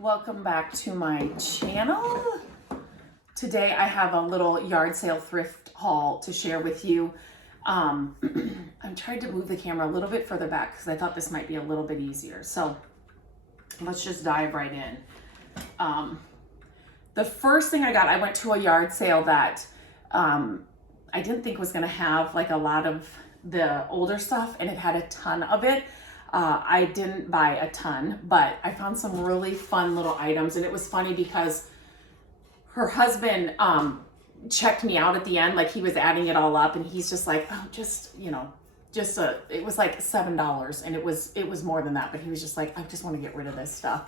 Welcome back to my channel. Today I have a little yard sale thrift haul to share with you. I'm trying to move the camera a little bit further back because I thought this might be a little bit easier. So let's just dive right in. The first thing I went to a yard sale that I didn't think was going to have like a lot of the older stuff, and it had a ton of it. I didn't buy a ton, but I found some really fun little items. And it was funny because her husband checked me out at the end, like he was adding it all up, and he's just like, oh, it was like $7, and it was more than that, but he was just like, I just want to get rid of this stuff.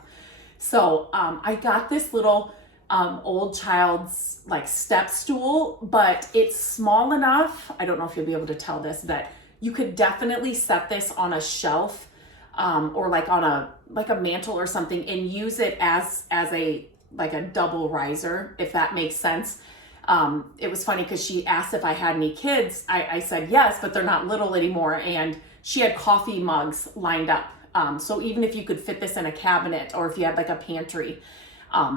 So I got this little old child's like step stool, but it's small enough. I don't know if you'll be able to tell this, but you could definitely set this on a shelf or like on a mantle or something, and use it as a double riser, if that makes sense. It was funny because she asked if I had any kids. I said yes, but they're not little anymore, and she had coffee mugs lined up. So even if you could fit this in a cabinet, or if you had like a pantry,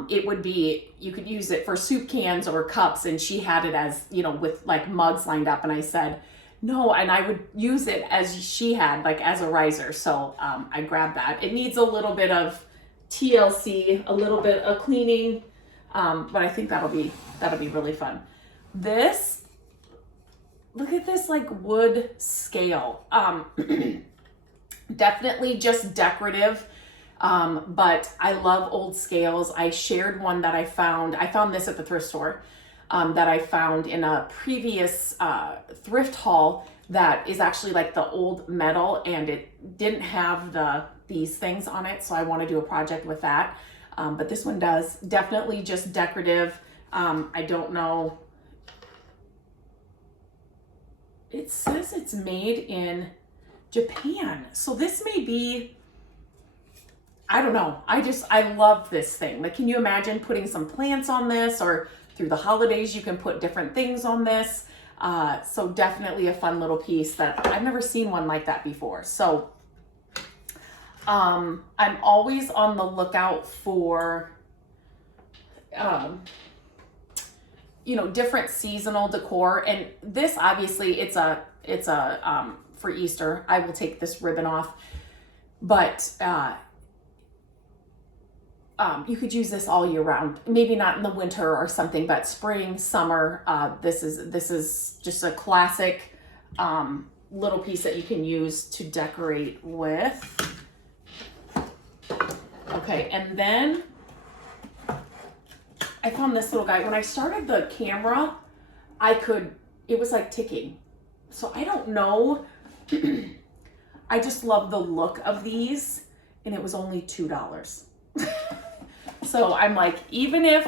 you could use it for soup cans or cups, and she had it as, with like mugs lined up, and I said no, and I would use it as she had, like as a riser. So I grabbed that. It needs a little bit of TLC, a little bit of cleaning, but I think that'll be really fun. Look at this like wood scale. Definitely just decorative, but I love old scales. I shared one that I found this at the thrift store, that I found in a previous thrift haul that is actually like the old metal, and it didn't have these things on it, so I want to do a project with that. But this one does. Definitely just decorative. I don't know. It says it's made in Japan, so this may be, I don't know. I love this thing. Like, can you imagine putting some plants on this, or through the holidays, you can put different things on this. So definitely a fun little piece that I've never seen one like that before. So I'm always on the lookout for, different seasonal decor. And this, obviously, it's for Easter. I will take this ribbon off, but you could use this all year round. Maybe not in the winter or something, but spring, summer. This is just a classic little piece that you can use to decorate with. Okay, and then I found this little guy. When I started the camera, it was like ticking. So I don't know. I just love the look of these, and it was only $2. So I'm like, even if,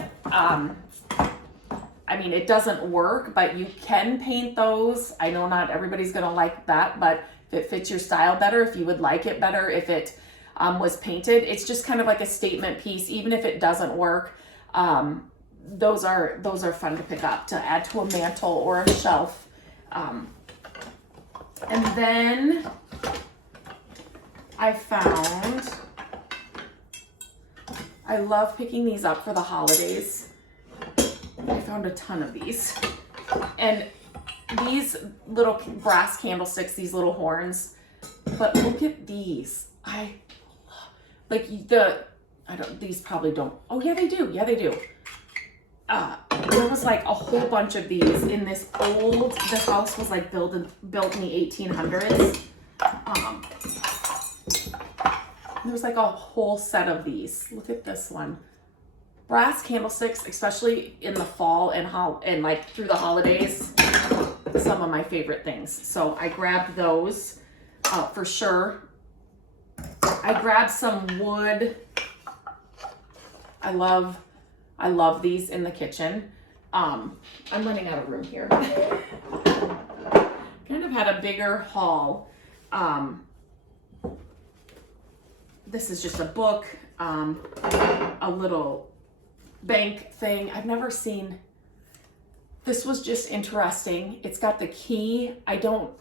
it doesn't work, but you can paint those. I know not everybody's going to like that, but if it fits your style better, if you would like it better, if it was painted, it's just kind of like a statement piece. Even if it doesn't work, those are fun to pick up to add to a mantle or a shelf. And then I love picking these up for the holidays. I found a ton of these. And these little brass candlesticks, these little horns, but look at these. These probably don't. Oh yeah, they do. Yeah, they do. There was like a whole bunch of these in this house was like built in the 1800s. There was like a whole set of these. Look at this one. Brass candlesticks, especially in the fall and like through the holidays, some of my favorite things. So I grabbed those for sure. I grabbed some wood. I love these in the kitchen. I'm running out of room here. Kind of had a bigger haul. This is just a book, a little bank thing. I've never seen, this was just interesting. It's got the key. I don't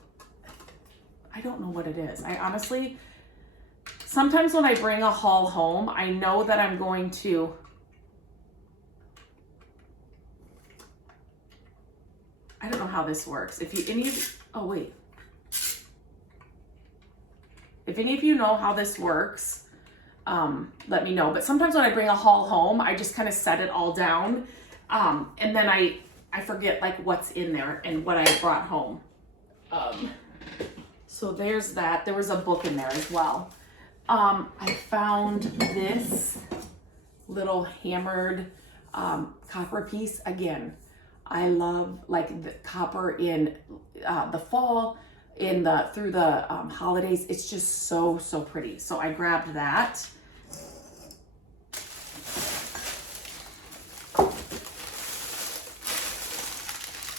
know what it is. I honestly, sometimes when I bring a haul home, I know that I'm going to, I don't know how this works. If any of you know how this works, let me know. But sometimes when I bring a haul home, I just kind of set it all down. And then I forget like what's in there and what I brought home. So there's that. There was a book in there as well. I found this little hammered copper piece. Again, I love like the copper in the fall, through the holidays. It's just so pretty. So I grabbed that.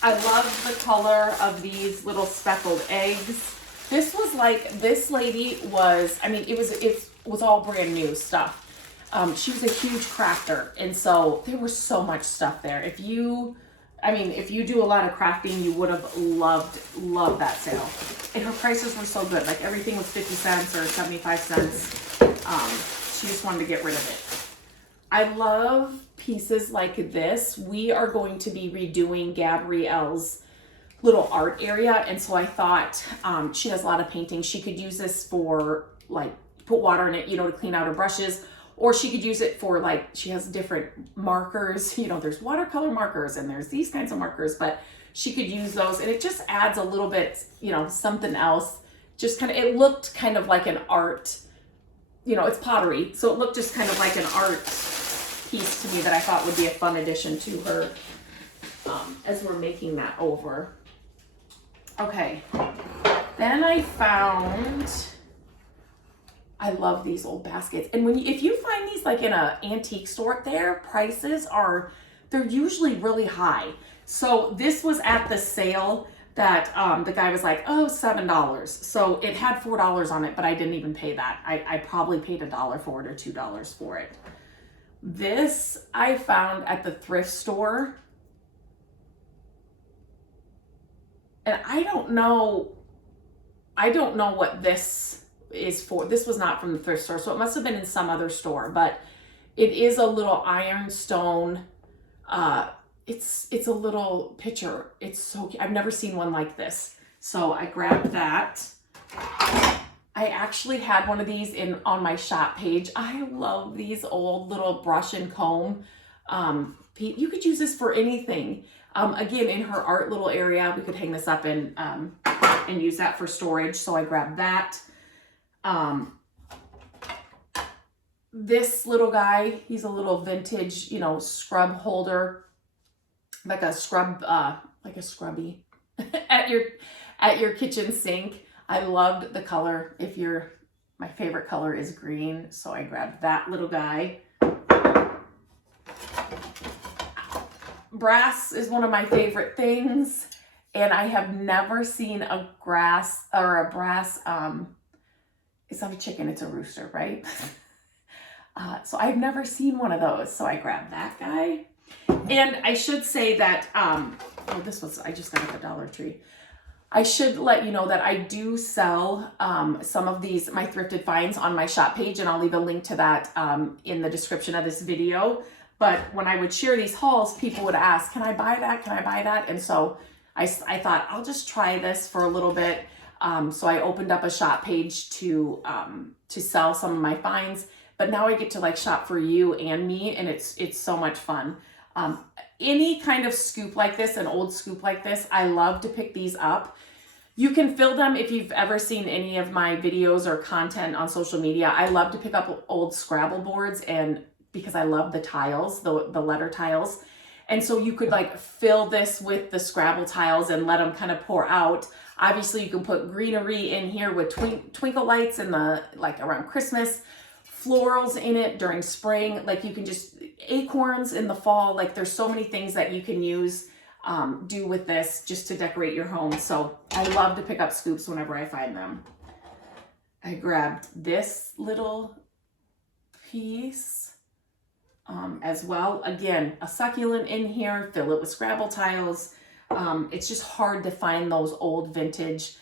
I love the color of these little speckled eggs. This was like, this lady was, I mean, it was all brand new stuff. She was a huge crafter, and so there was so much stuff there. If you do a lot of crafting, you would have loved that sale. And her prices were so good. Like everything was 50 cents or 75 cents. She just wanted to get rid of it. I love pieces like this. We are going to be redoing Gabrielle's little art area, and so I thought she does a lot of painting. She could use this for like put water in it, to clean out her brushes, or she could use it for like, she has different markers. There's watercolor markers and there's these kinds of markers, but she could use those, and it just adds a little bit, something else. Just kind of, it looked kind of like an art, it's pottery, so it looked just kind of like an art piece to me that I thought would be a fun addition to her as we're making that over. Okay, then I love these old baskets. And if you find these like in an antique store, their prices they're usually really high. So this was at the sale that the guy was like, oh, $7. So it had $4 on it, but I didn't even pay that. I probably paid $1 for it or $2 for it. This I found at the thrift store. And I don't know what this is for. This was not from the thrift store, so it must have been in some other store, but it is a little ironstone. It's a little pitcher. It's so cute. I've never seen one like this. So I grabbed that. I actually had one of these on my shop page. I love these old little brush and comb. You could use this for anything. Again, in her art little area, we could hang this up and use that for storage. So I grabbed that. This little guy, he's a little vintage, scrub holder, like a scrubby at your kitchen sink. I loved the color. My favorite color is green, so I grabbed that little guy. Brass is one of my favorite things, and I have never seen a brass, it's not a chicken, it's a rooster, right? So I've never seen one of those, so I grabbed that guy. And I should say that, I just got at the Dollar Tree. I should let you know that I do sell some of these, my thrifted finds, on my shop page, and I'll leave a link to that in the description of this video. But when I would share these hauls, people would ask, can I buy that? Can I buy that? And so I thought, I'll just try this for a little bit. So I opened up a shop page to sell some of my finds, but now I get to like shop for you and me, and it's so much fun. Any kind of scoop like this, an old scoop like this, I love to pick these up. You can fill them if you've ever seen any of my videos or content on social media. I love to pick up old Scrabble boards, and because I love the tiles, the letter tiles. And so you could like fill this with the Scrabble tiles and let them kind of pour out. Obviously you can put greenery in here with twinkle lights in like around Christmas, florals in it during spring. Like you can just, acorns in the fall. Like there's so many things that you can do with this just to decorate your home. So I love to pick up scoops whenever I find them. I grabbed this little piece as well. Again, a succulent in here, fill it with Scrabble tiles. It's just hard to find those old vintage,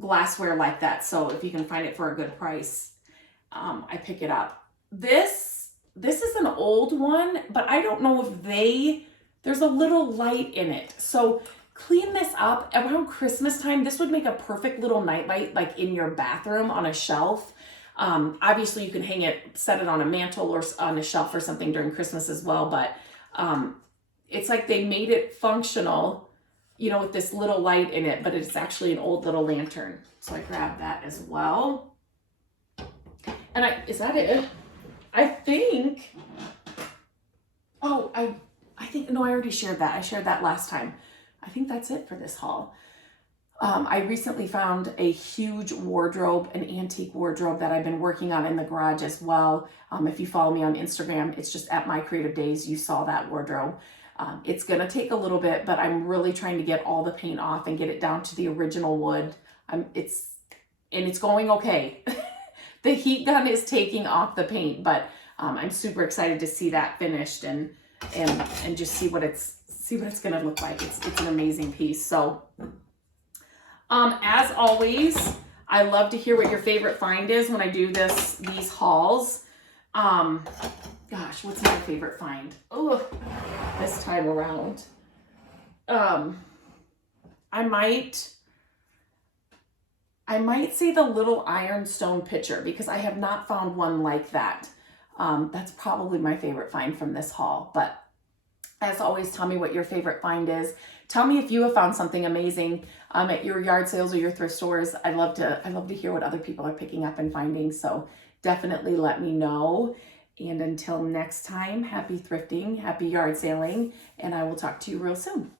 glassware like that. So if you can find it for a good price, I pick it up. This is an old one, but I don't know if there's a little light in it. So clean this up around Christmas time. This would make a perfect little nightlight, like in your bathroom on a shelf. Obviously you can hang it, set it on a mantle or on a shelf or something during Christmas as well. But it's like they made it functional, you know, with this little light in it, but it's actually an old little lantern. So I grabbed that as well. And is that it? I think, oh, I think, no, I already shared that. I shared that last time. I think that's it for this haul. I recently found a huge wardrobe, an antique wardrobe that I've been working on in the garage as well. If you follow me on Instagram, it's just at My Creative Days, you saw that wardrobe. It's gonna take a little bit, but I'm really trying to get all the paint off and get it down to the original wood. It's going okay. The heat gun is taking off the paint, but I'm super excited to see that finished and just see what it's gonna look like. It's an amazing piece. So as always, I love to hear what your favorite find is when I do these hauls. Gosh, what's my favorite find? Oh, this time around. I might say the little ironstone pitcher because I have not found one like that. That's probably my favorite find from this haul. But as always, tell me what your favorite find is. Tell me if you have found something amazing at your yard sales or your thrift stores. I love to hear what other people are picking up and finding. So definitely let me know. And until next time, happy thrifting, happy yard sailing, and I will talk to you real soon.